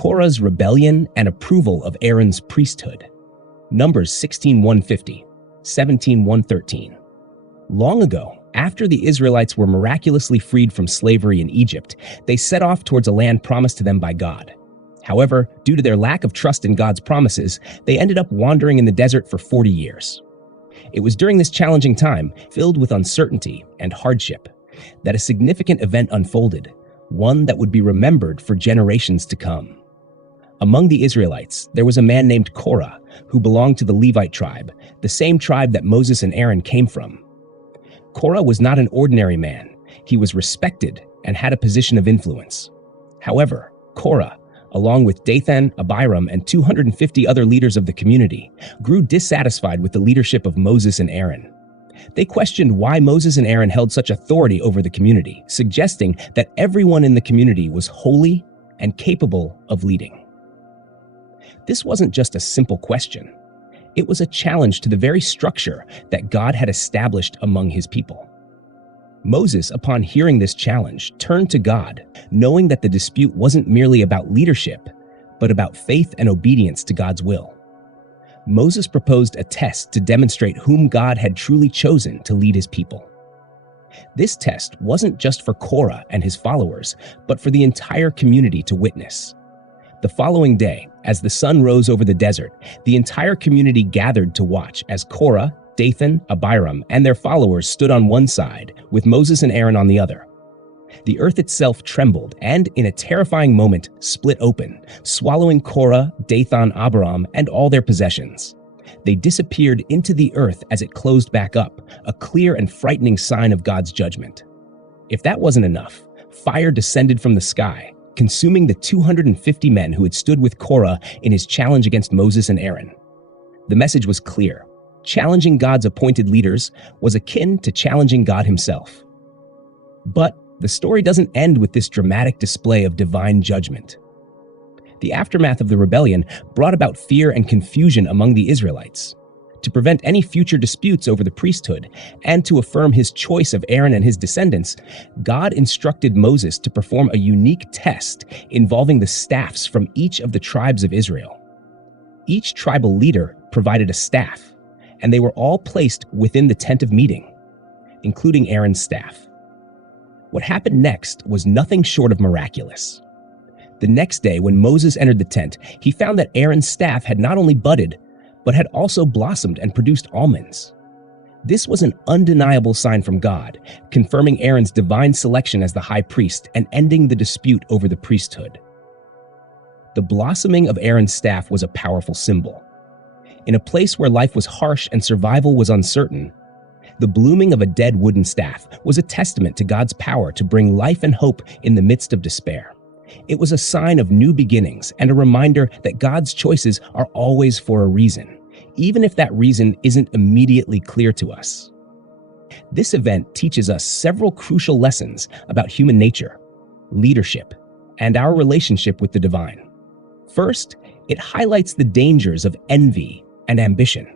Korah's rebellion and approval of Aaron's priesthood. Numbers 16:150, 17:113. Long ago, after the Israelites were miraculously freed from slavery in Egypt, they set off towards a land promised to them by God. However, due to their lack of trust in God's promises, they ended up wandering in the desert for 40 years. It was during this challenging time, filled with uncertainty and hardship, that a significant event unfolded, one that would be remembered for generations to come. Among the Israelites, there was a man named Korah, who belonged to the Levite tribe, the same tribe that Moses and Aaron came from. Korah was not an ordinary man. He was respected and had a position of influence. However, Korah, along with Dathan, Abiram, and 250 other leaders of the community, grew dissatisfied with the leadership of Moses and Aaron. They questioned why Moses and Aaron held such authority over the community, suggesting that everyone in the community was holy and capable of leading. This wasn't just a simple question. It was a challenge to the very structure that God had established among his people. Moses, upon hearing this challenge, turned to God, knowing that the dispute wasn't merely about leadership, but about faith and obedience to God's will. Moses proposed a test to demonstrate whom God had truly chosen to lead his people. This test wasn't just for Korah and his followers, but for the entire community to witness. The following day, as the sun rose over the desert, the entire community gathered to watch as Korah, Dathan, Abiram, and their followers stood on one side, with Moses and Aaron on the other. The earth itself trembled and, in a terrifying moment, split open, swallowing Korah, Dathan, Abiram, and all their possessions. They disappeared into the earth as it closed back up, a clear and frightening sign of God's judgment. If that wasn't enough, fire descended from the sky, consuming the 250 men who had stood with Korah in his challenge against Moses and Aaron. The message was clear. Challenging God's appointed leaders was akin to challenging God himself. But the story doesn't end with this dramatic display of divine judgment. The aftermath of the rebellion brought about fear and confusion among the Israelites. To prevent any future disputes over the priesthood and to affirm his choice of Aaron and his descendants, God instructed Moses to perform a unique test involving the staffs from each of the tribes of Israel. Each tribal leader provided a staff, and they were all placed within the tent of meeting, including Aaron's staff. What happened next was nothing short of miraculous. The next day, when Moses entered the tent, he found that Aaron's staff had not only budded, but had also blossomed and produced almonds. This was an undeniable sign from God, confirming Aaron's divine selection as the high priest and ending the dispute over the priesthood. The blossoming of Aaron's staff was a powerful symbol. In a place where life was harsh and survival was uncertain, the blooming of a dead wooden staff was a testament to God's power to bring life and hope in the midst of despair. It was a sign of new beginnings and a reminder that God's choices are always for a reason, even if that reason isn't immediately clear to us. This event teaches us several crucial lessons about human nature, leadership, and our relationship with the divine. First, it highlights the dangers of envy and ambition.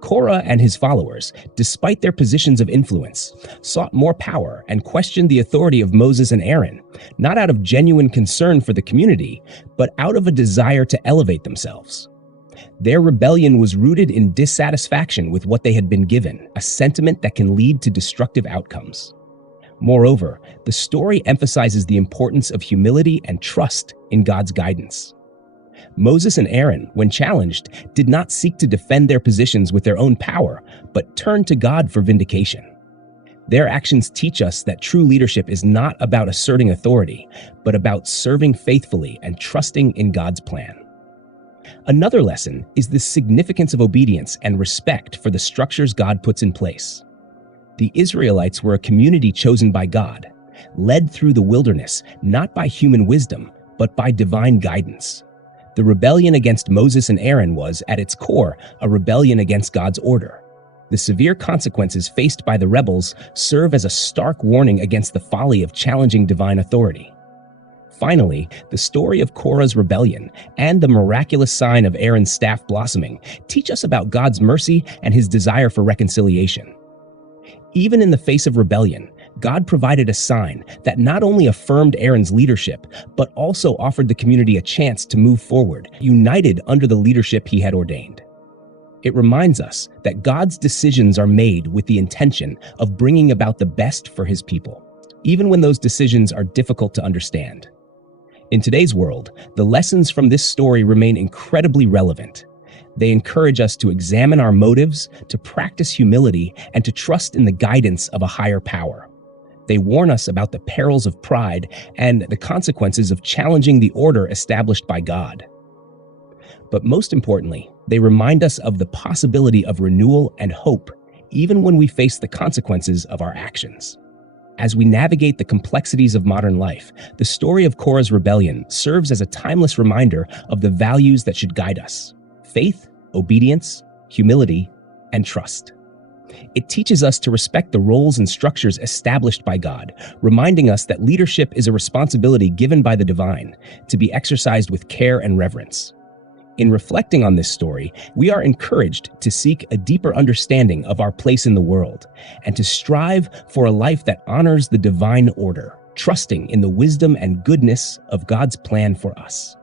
Korah and his followers, despite their positions of influence, sought more power and questioned the authority of Moses and Aaron, not out of genuine concern for the community, but out of a desire to elevate themselves. Their rebellion was rooted in dissatisfaction with what they had been given, a sentiment that can lead to destructive outcomes. Moreover, the story emphasizes the importance of humility and trust in God's guidance. Moses and Aaron, when challenged, did not seek to defend their positions with their own power, but turned to God for vindication. Their actions teach us that true leadership is not about asserting authority, but about serving faithfully and trusting in God's plan. Another lesson is the significance of obedience and respect for the structures God puts in place. The Israelites were a community chosen by God, led through the wilderness not by human wisdom, but by divine guidance. The rebellion against Moses and Aaron was, at its core, a rebellion against God's order. The severe consequences faced by the rebels serve as a stark warning against the folly of challenging divine authority. Finally, the story of Korah's rebellion and the miraculous sign of Aaron's staff blossoming teach us about God's mercy and his desire for reconciliation. Even in the face of rebellion, God provided a sign that not only affirmed Aaron's leadership, but also offered the community a chance to move forward, united under the leadership he had ordained. It reminds us that God's decisions are made with the intention of bringing about the best for his people, even when those decisions are difficult to understand. In today's world, the lessons from this story remain incredibly relevant. They encourage us to examine our motives, to practice humility, and to trust in the guidance of a higher power. They warn us about the perils of pride and the consequences of challenging the order established by God. But most importantly, they remind us of the possibility of renewal and hope, even when we face the consequences of our actions. As we navigate the complexities of modern life, the story of Korah's rebellion serves as a timeless reminder of the values that should guide us: faith, obedience, humility, and trust. It teaches us to respect the roles and structures established by God, reminding us that leadership is a responsibility given by the divine, to be exercised with care and reverence. In reflecting on this story, we are encouraged to seek a deeper understanding of our place in the world and to strive for a life that honors the divine order, trusting in the wisdom and goodness of God's plan for us.